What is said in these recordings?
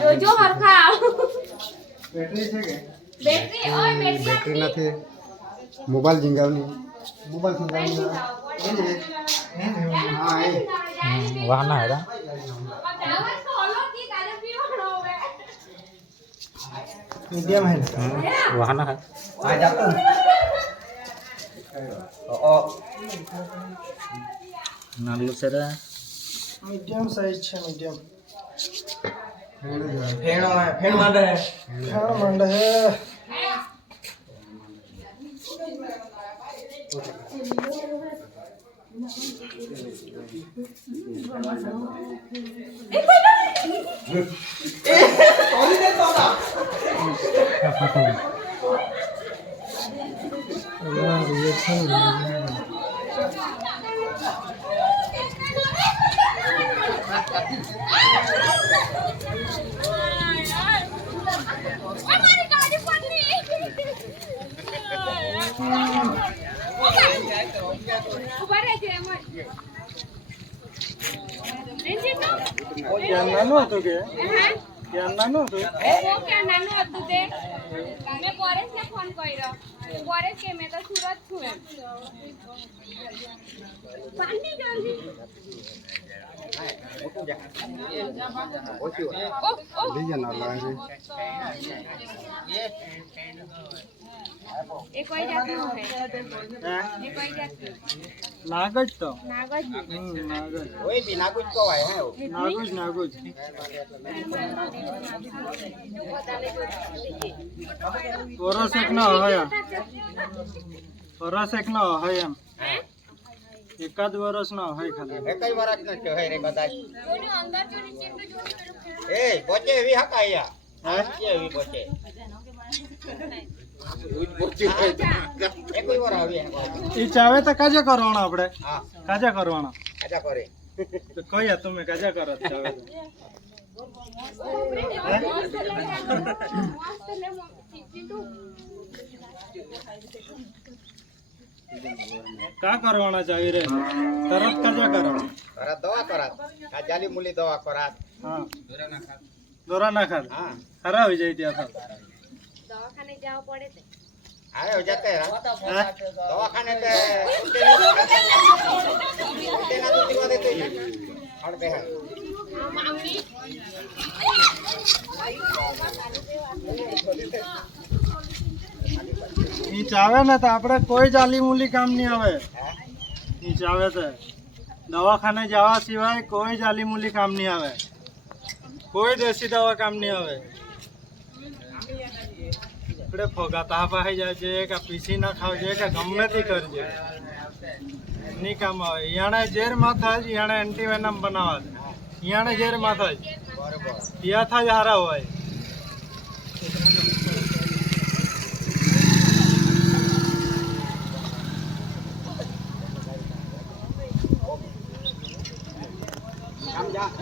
જોજો હરખા બેટરી છે કે? બેટરી ઓય બેટરી બેટરી નથી. મોબાઈલ જીંગાવની. મોબાઈલ સંભાળી હા એ વાહના હતા મીડિયમ હે વાહના હે આ જાતો નાલું છે રે મીડિયમ સાઈઝ છે મીડિયમ ફેણ ફેણ માંડે ફેણ માંડે હે ત્યાં નાનું હતું કે ત્યાં હું ક્યાં નાનો હતો તે? મેં પરેશને ફોન કર્યો. પરેશ કે મેં તો સુરત છું એમ. પાણી જલ્દી. ઓ ઓ લઈ જા ના લાગે એ કોઈ જાતનું હે હે એ કોઈ જાતનું નાગ જ તો નાગજ ઓય બી નાગુજ કવાય હે નાગુ જ વરસ એક નો હોય. વરસ એક નો હોય એમ એકાદ વર્ષ નો હોય ખાલી એકઈ વરસ નો છે રે કદાચ એ બોચે એવી હકાયા હા કે એવી બોચે ચાવે તો કાજે કરવાનો આપણે હા કાજે કરવાનો આજા કરે તો કયા તમે કાજા કરો ચાવે તો. કા કરવાના ચાવી રે તરત કાજે કરવાનો. કરા દવા કરા આ જાલી મુલી દવા કરા હા. દોરા ના ખાત. હા. ખરા હોય જાય ત્યાં દવાખાને જાવ પડે તે. આયો ઈ ચાવે ને તો આપણે કોઈ જાલી મૂલી કામ નહીં આવે. ઈ ચાવે તો. દવાખાને જવા સિવાય કોઈ જાલી મૂલી કામ નહીં આવે. કોઈ દેશી દવા કામ નહીં આવે. આપણે ફોગા તાપ આવી જાય કે પીસી ના ખાવજે કે ગમે તે કરજે. નહીં કામ આવે. ઈયાણે ઝેર માથા જ ઈયાણે એન્ટીવેનમ બનાવવા ઈયાણે ઝેર માથા જ બરાબર. ત્યાં થાય હારા હોય.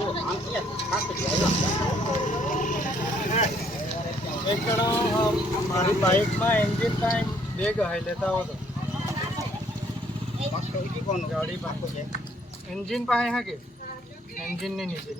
આમ જા ઓ કે ખાસ એક જણો અ, મારી બાઇકમાં એન્જિન ટાઈમ બે ગહાઈ લેતા હતો ગાડી પાકો છે એન્જિન પાસે હા કે એન્જિનની નીચે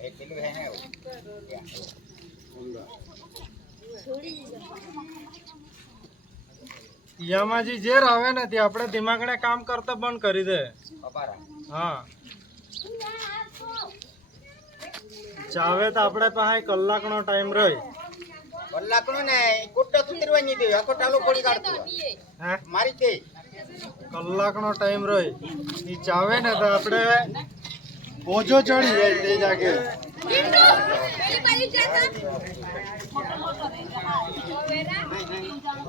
એક કિલો હે હે યામાં જે ઝેર આવે નથી આપણે દિમાગને કામ કરતા બંધ કરી દે. હા. ચાવે તો આપણે પાસે કલાકનો ટાઈમ રહે. કલાકનો ને કુટ્ટો સુતરવા નહીં દેવું આખો ટાલો પડી કાઢતો હે? મારી તે. કલાકનો ટાઈમ રહે. એ ચાવે ને તો આપણે બોજો ચડી જાય તે જાગે. પેલી માટે જાય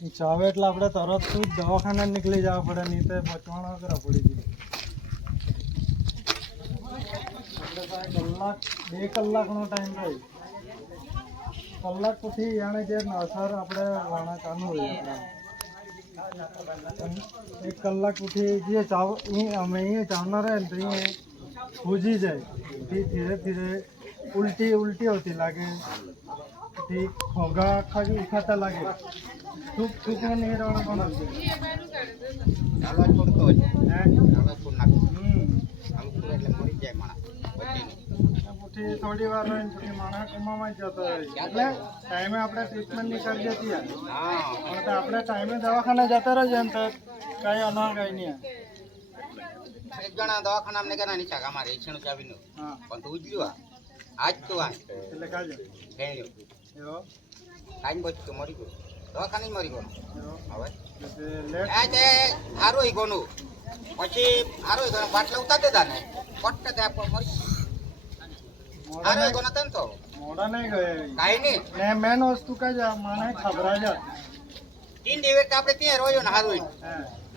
ચાવે એટલે આપણે તરત જ દવાખાને નીકળી જવા પડે નહીં તો બચવાના કરવા પડી જાય આપણે તો આ કલાક બે કલાકનો ટાઈમ રહી કલાક પછી જાણે જે અસર આપણે વાણા ચાલુ હોય આપણે એક કલાક પછી જે ચાવ અહીં અમે અહીંયા ચાવના રહે ને તો અહીંયા સૂજી જાય પછી ધીરે ધીરે ઉલટી ઉલટી હોતી લાગે પછી ખોગા આખા જે ઉઠાતા લાગે થોડી વાર માણસ કમામાં જતો રહે એટલે ટાઈમે આપણે ટ્રીટમેન્ટ નીકળી જતી હા પણ આપણે ટાઈમે દવાખાને જતા રહીએ ને તો કઈ અના કઈ નહીં એક જણા દવાખાના અમને કહેના નીચા અમારે ઈચ્છણું ચાવીનું પણ તું ઉજલ્યું આજ તું આ એટલે કાજો કાંઈ બચ્યું મરી ગયું. દવાખાને મરી ગયો હવે? ઈ ગોનું. પછી આરો ઈ ગોનું બાટલા ઉતાર દેતા ને પટ્ટ મરી ઈ ગોનો તન તો? મોડા નહીં ગયે. કાંઈ નહીં. ને મેન વસ્તુ કઈ છે મને ખબરા જ તીન દિવસ આપણે ત્યાં રોયો ને હારું હે.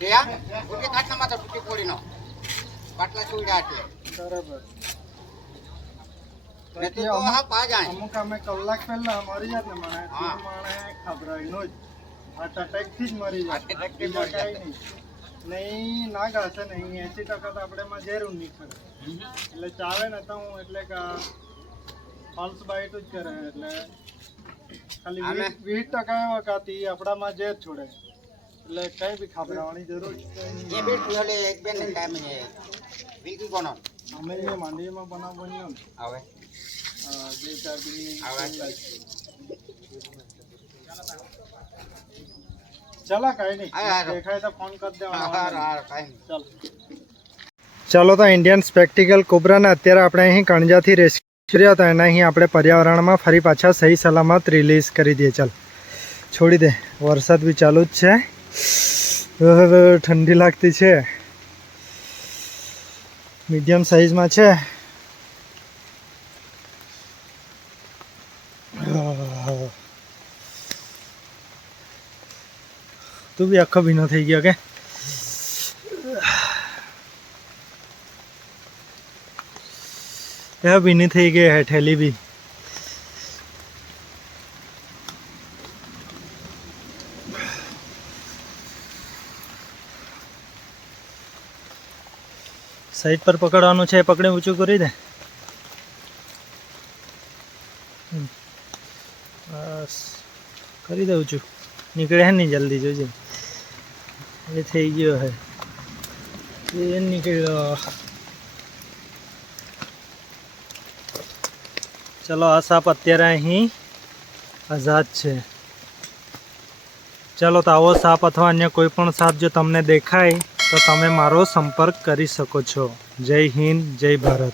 ગયા એટલે કાટલા માથા તૂટી પડી નો બાટલા એટલે. બરાબર. ને તું પછી તો હા અમુક પા જાય અમુક અમે કલાક પહેલા મરી જાત ને મને. મને ખબરાઈનો જ. આ અટેકથી જ મરી મરી બીજા. નહીં નહીં. ના ઘાસે નહીં એસી ટકા તો આપણે માં ઝેર નીકળે એટલે ચાવે ને તો હું એટલે કે પલ્સ બાઇટ જ કરે એટલે ખાલી વીસ ટકા એવા કાતી આપણામાં ઝેર છોડે. એટલે કઈ બી ખાબરાવાની જરૂર. એ બેટ એક બેન બિલકુલ કોનો અમે માંડવીમાં બનાવવાની હવે. ચાલો કઈ નહીં. હા, હા. દેખાય તો ફોન કરી હા હા હા કાંઈ નહીં. ચાલો. ચાલો તો ઇન્ડિયન સ્પેક્ટિકલ કોબ્રાને અત્યારે આપણે અહીં કણજાથી રેસ્ક્યુ રહ્યા હતા. એના અહીં આપણે પર્યાવરણમાં ફરી પાછા સહી સલામત રિલીઝ કરી દઈએ. ચાલ. છોડી દે. વરસાદ બી ચાલુ જ છે. ઠંડી લાગતી છે. મીડિયમ સાઇઝમાં છે. તું બી આખો ભીનો થઈ ગયો કે? ભીની થઈ ગઈ હે, ઠેલી બી. સાઈડ પર પકડવાનું છે, પકડી, ઊંચું કરી દે. બસ. કરી દઉં છું નીકળે હે નહીં જલ્દી જોજે. એ થઈ ગયો હે. એ નીકળ્યો. ચલો આ સાપ અત્યારે અહીં આઝાદ છે. ચલો, તો આવો સાપ અથવા અન્ય કોઈ પણ સાપ જો તમને દેખાય, તો તમે મારો સંપર્ક કરી શકો છો. જય હિન્દ, જય ભારત.